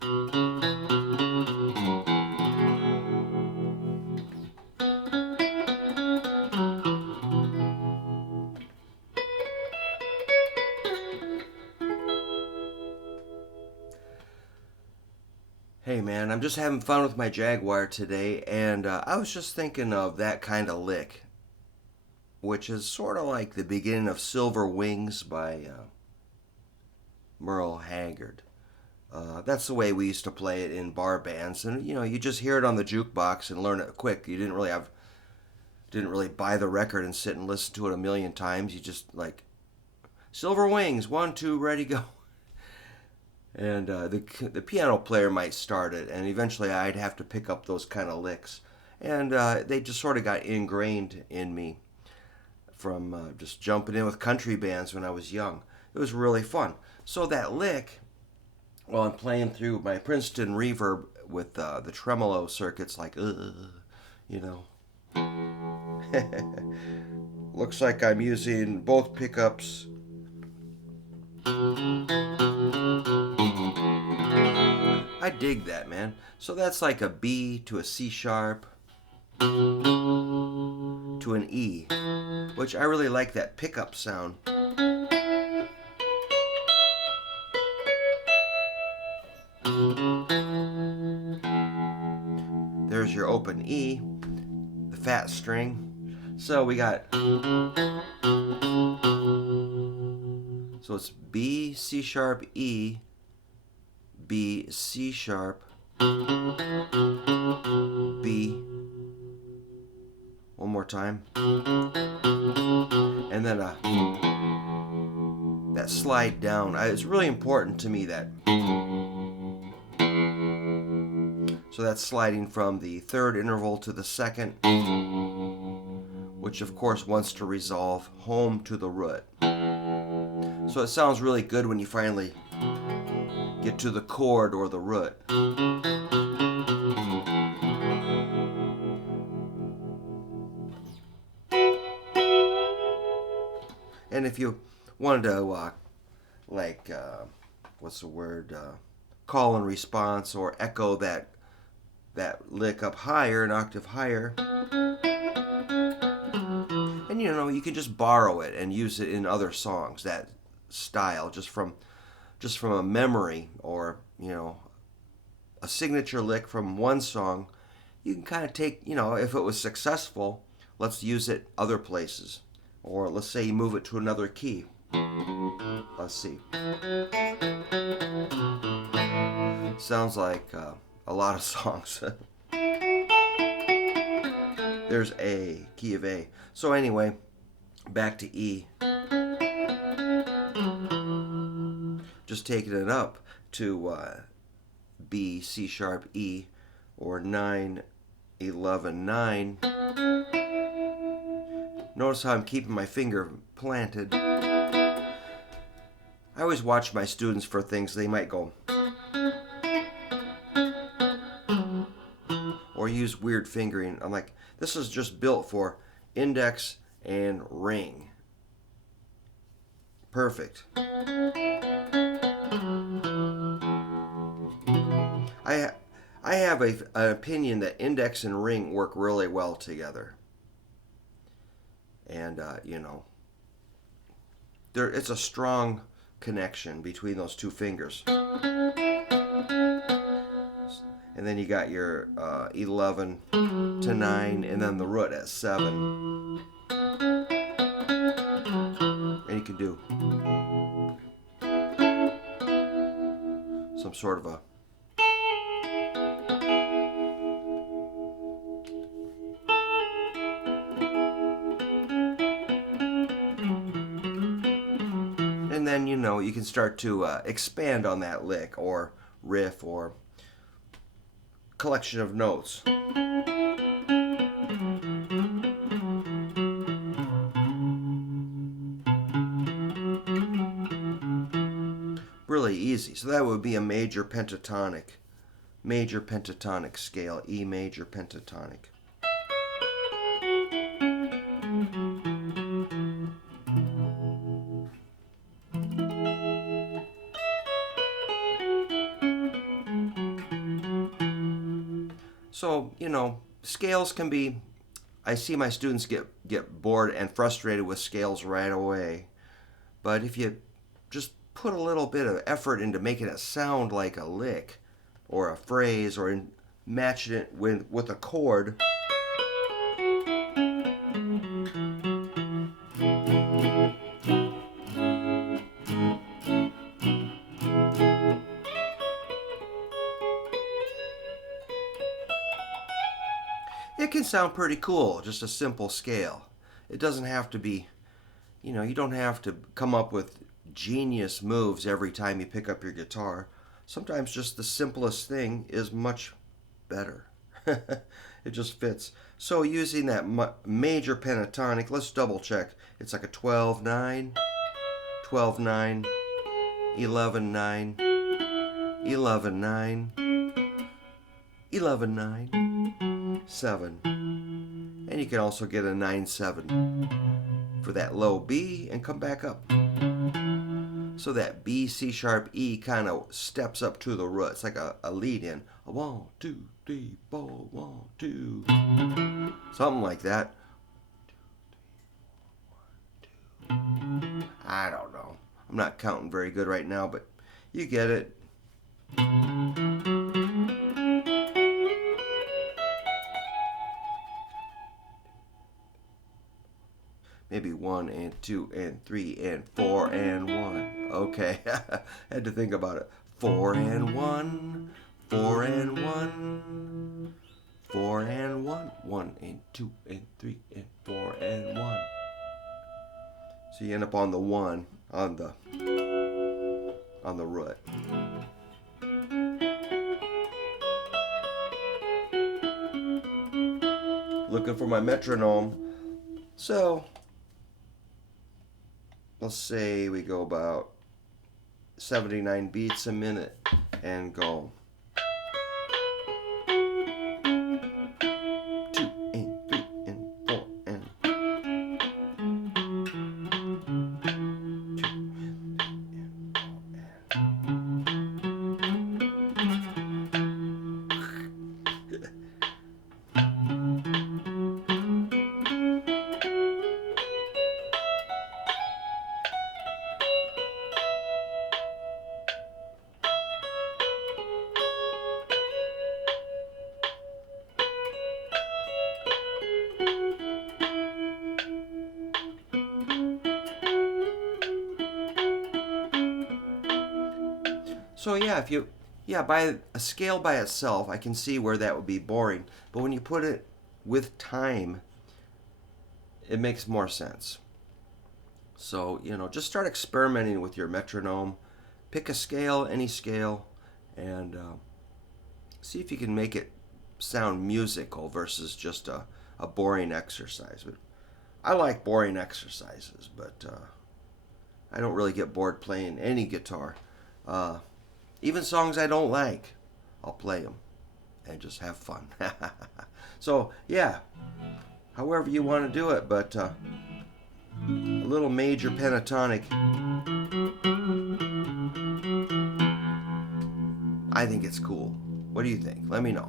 Hey man, I'm just having fun with my Jaguar today, and I was just thinking of that kind of lick, which is sort of like the beginning of Silver Wings by Merle Haggard. That's the way we used to play it in bar bands, and you just hear it on the jukebox and learn it quick. You didn't really buy the record and sit and listen to it a million times. You just like Silver Wings, 1, 2, ready, go. And the piano player might start it, and eventually I'd have to pick up those kind of licks, and they just sort of got ingrained in me from just jumping in with country bands when I was young. It was really fun. So that lick, while I'm playing through my Princeton reverb with the tremolo circuits, like you know, looks like I'm using both pickups. I dig that, man. So that's like a B to a C sharp to an E, which I really like that pickup sound. There's your open E, the fat string. So we got, so it's B, C sharp, E, B, C sharp, B. One more time. And then that slide down. It's really important to me that. So that's sliding from the third interval to the second, which of course wants to resolve home to the root. So it sounds really good when you finally get to the chord or the root. And if you wanted to, what's the word? Call and response or echo that lick up higher, an octave higher. And you can just borrow it and use it in other songs, that style, just from a memory or, a signature lick from one song. You can kind of take, if it was successful, let's use it other places. Or let's say you move it to another key. Let's see. Sounds like a lot of songs. There's A, key of A. So anyway, back to E. Just taking it up to B, C sharp, E, or 9, 11, 9. Notice how I'm keeping my finger planted. I always watch my students for things they might go or use weird fingering. I'm like, this is just built for index and ring. Perfect. I have an opinion that index and ring work really well together. And, it's a strong connection between those two fingers. And then you got your 11 to 9, and then the root at 7. And you can do some sort of a and then you can start to expand on that lick or riff or collection of notes. Really easy. So that would be a major pentatonic scale, E major pentatonic. So, scales can be, I see my students get bored and frustrated with scales right away. But if you just put a little bit of effort into making it sound like a lick or a phrase or matching it with a chord, it can sound pretty cool, just a simple scale. It doesn't have to be, you don't have to come up with genius moves every time you pick up your guitar. Sometimes just the simplest thing is much better. It just fits. So using that major pentatonic, let's double check. It's like a 12-9, 12-9, 11-9, 11-9, 11-9, 7. And you can also get a 9-7 for that low B and come back up. So that B, C sharp, E kind of steps up to the root. It's like a lead in. A 1, 2, 3, 4, 1, 2. Something like that. I don't know. I'm not counting very good right now, but you get it. Maybe 1 and 2 and 3 and 4 and 1. Okay, had to think about it. 4 and 1, 4 and 1, 4 and 1, 1 and 2 and 3 and 4 and 1. So you end up on the 1 on the root. Looking for my metronome. So let's say we go about 79 beats a minute and go 2 and 3 and 4 and 2 So by a scale by itself, I can see where that would be boring. But when you put it with time, it makes more sense. So, just start experimenting with your metronome. Pick a scale, any scale, and see if you can make it sound musical versus just a boring exercise. But I like boring exercises, but I don't really get bored playing any guitar. Even songs I don't like, I'll play them and just have fun. So, yeah, however you want to do it, but a little major pentatonic, I think it's cool. What do you think? Let me know.